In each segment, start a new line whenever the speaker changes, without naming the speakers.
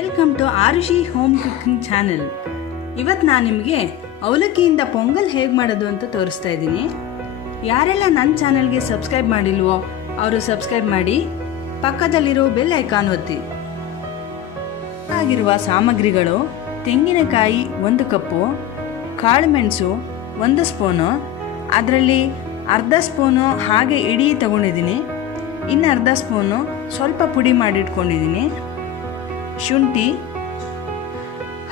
Welcome to Arushi home cooking channel. ಇವತ್ತು ನಾನು ನಿಮಗೆ ಅವಲಕ್ಕಿಯಿಂದ ಪೊಂಗಲ್ ಹೇಗೆ ಮಾಡೋದು ಅಂತ ತೋರಿಸ್ತಾ ಇದ್ದೀನಿ. ಯಾರೆಲ್ಲ ನನ್ನ ಚಾನಲ್ಗೆ ಸಬ್ಸ್ಕ್ರೈಬ್ ಮಾಡಿಲ್ವೋ, ಅವರು ಸಬ್ಸ್ಕ್ರೈಬ್ ಮಾಡಿ, ಪಕ್ಕದಲ್ಲಿರೋ ಬೆಲ್ ಐಕಾನ್ ಒತ್ತಿ. ಆಗಿರುವ ಸಾಮಗ್ರಿಗಳು, ತೆಂಗಿನಕಾಯಿ ಒಂದು ಕಪ್ಪು ಕಾಳುಮೆಣಸು ಒಂದು ಸ್ಪೂನು, ಅದರಲ್ಲಿ ಅರ್ಧ ಸ್ಪೂನು ಹಾಗೆ ಇಡೀ ತಗೊಂಡಿದ್ದೀನಿ. ಇನ್ನು ಅರ್ಧ ಸ್ಪೂನು ಸ್ವಲ್ಪ ಪುಡಿ ಮಾಡಿಟ್ಕೊಂಡಿದ್ದೀನಿ. ಶುಂಠಿ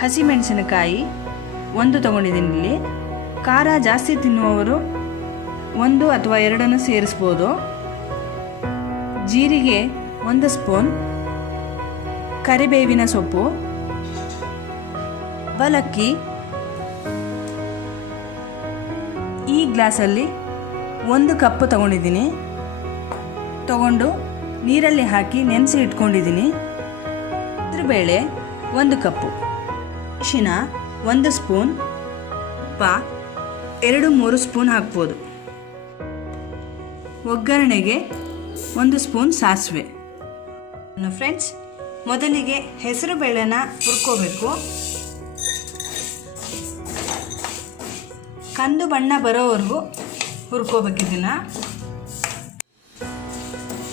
ಹಸಿಮೆಣಸಿನಕಾಯಿ ಒಂದು ತಗೊಂಡಿದ್ದೀನಿ ಇಲ್ಲಿ. ಖಾರ ಜಾಸ್ತಿ ತಿನ್ನುವವರು ಒಂದು ಅಥವಾ ಎರಡನ್ನು ಸೇರಿಸ್ಬೋದು. ಜೀರಿಗೆ ಒಂದು ಸ್ಪೂನ್. ಕರಿಬೇವಿನ ಸೊಪ್ಪು. ಅವಲಕ್ಕಿ. ಈ ಗ್ಲಾಸಲ್ಲಿ ಒಂದು ಕಪ್ಪು ತಗೊಂಡಿದ್ದೀನಿ. ತಗೊಂಡು ನೀರಲ್ಲಿ ಹಾಕಿ ನೆನೆಸಿ ಇಟ್ಕೊಂಡಿದ್ದೀನಿ. ಬೇಳೆ ಒಂದು ಕಪ್ಪು, ಶಿನ ಒಂದು ಸ್ಪೂನ್ ಉಪ್ಪ ಎರಡು ಮೂರು ಸ್ಪೂನ್ ಹಾಕ್ಬೋದು. ಒಗ್ಗರಣೆಗೆ ಒಂದು ಸ್ಪೂನ್ ಸಾಸಿವೆ. ಫ್ರೆಂಡ್ಸ್ ಮೊದಲಿಗೆ ಹೆಸರು ಬೇಳೆನ ಹುರ್ಕೋಬೇಕು. ಕಂದು ಬಣ್ಣ ಬರೋವರೆಗೂ ಹುರ್ಕೋಬೇಕು ಇದನ್ನು.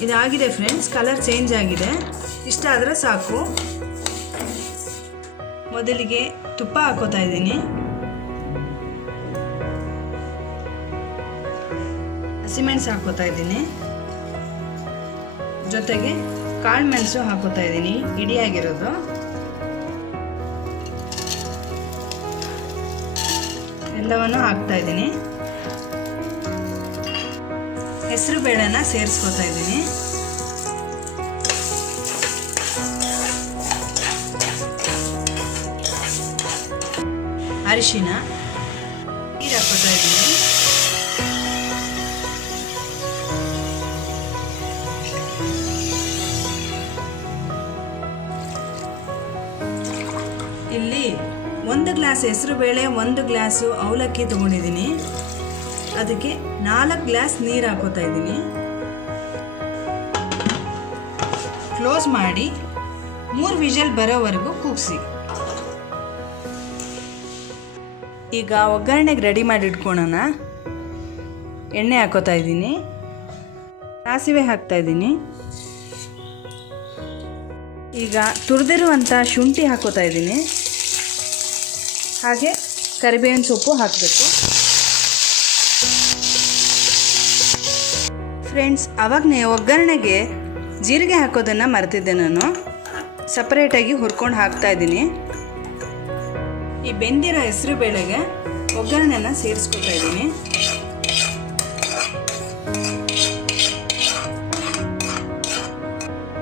ಇದಾಗಿದೆ ಫ್ರೆಂಡ್ಸ್ ಕಲರ್ ಚೇಂಜ್ ಆಗಿದೆ. ಇಷ್ಟ ಆದರೆ ಸಾಕು. ಮೊದಲಿಗೆ ತುಪ್ಪ ಹಾಕೋತಾ ಇದ್ದೀನಿ. ಹಸಿಮೆಣಸು ಹಾಕೋತಾ ಇದ್ದೀನಿ. ಜೊತೆಗೆ ಕಾಳು ಮೆಣಸು ಹಾಕೋತಾ ಇದ್ದೀನಿ. ಇಡಿಯಾಗಿರೋದು ಎಲ್ಲವನ್ನು ಹಾಕ್ತಾ ಇದ್ದೀನಿ. ಹೆಸರು ಬೇಳೆನ ಸೇರಿಸ್ಕೊತಾ ಇದ್ದೀನಿ. ಅರಿಶಿನ ನೀರು ಇದ್ದೀನಿ. ಇಲ್ಲಿ ಒಂದು ಗ್ಲಾಸ್ ಹೆಸರು ಬೇಳೆ, ಒಂದು ಗ್ಲಾಸು ಅವಲಕ್ಕಿ ತಗೊಂಡಿದ್ದೀನಿ. ಅದಕ್ಕೆ ನಾಲ್ಕು ಗ್ಲಾಸ್ ನೀರು ಹಾಕೋತಾ ಇದ್ದೀನಿ. ಕ್ಲೋಸ್ ಮಾಡಿ ಮೂರು ವಿಷಲ್ ಬರೋವರೆಗೂ ಕೂಗಿಸಿ. ಈಗ ಒಗ್ಗರಣೆಗೆ ರೆಡಿ ಮಾಡಿ ಇಟ್ಕೊಳ್ಳೋಣ ಎಣ್ಣೆ ಹಾಕೋತಾ ಇದ್ದೀನಿ. ಸಾಸಿವೆ ಹಾಕ್ತಾ ಇದ್ದೀನಿ. ಈಗ ತುರಿದಿರುವಂಥ ಶುಂಠಿ ಹಾಕೋತಾ ಇದ್ದೀನಿ. ಹಾಗೆ ಕರಿಬೇವಿನ ಸೊಪ್ಪು ಹಾಕಬೇಕು. ಫ್ರೆಂಡ್ಸ್ ಅವಾಗನೇ ಒಗ್ಗರಣೆಗೆ ಜೀರಿಗೆ ಹಾಕೋದನ್ನು ಮರೆತಿದ್ದೆ ನಾನು. ಸಪ್ರೇಟಾಗಿ ಹುರ್ಕೊಂಡು ಹಾಕ್ತಾ ಇದ್ದೀನಿ. ಈ ಬೆಂದಿರೋ ಹೆಸರು ಬೇಳೆಗೆ ಒಗ್ಗರಣೆನ ಸೇರಿಸ್ಕೊತಾ ಇದ್ದೀನಿ.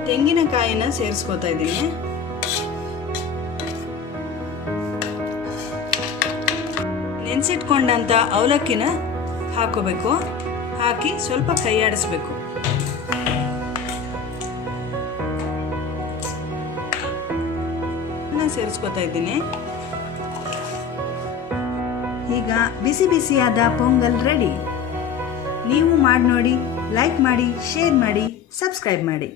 ತೆಂಗಿನಕಾಯಿನ ಸೇರಿಸ್ಕೊತಾ ಇದ್ದೀನಿ. ನೆನೆಸಿಟ್ಕೊಂಡಂಥ ಅವಲಕ್ಕಿನ ಹಾಕೋಬೇಕು. ಹಾಕಿ ಸ್ವಲ್ಪ ಕೈ ಆಡಿಸ್ಬೇಕು ಸೇರಿಸ್ಕೊತಾ ಇದ್ದೀನಿ. ಈಗ ಬಿಸಿ ಬಿಸಿಯಾದ ಪೊಂಗಲ್ ರೆಡಿ. ನೀವು ಮಾಡಿ ನೋಡಿ ಲೈಕ್ ಮಾಡಿ ಶೇರ್ ಮಾಡಿ ಸಬ್ಸ್ಕ್ರೈಬ್ ಮಾಡಿ.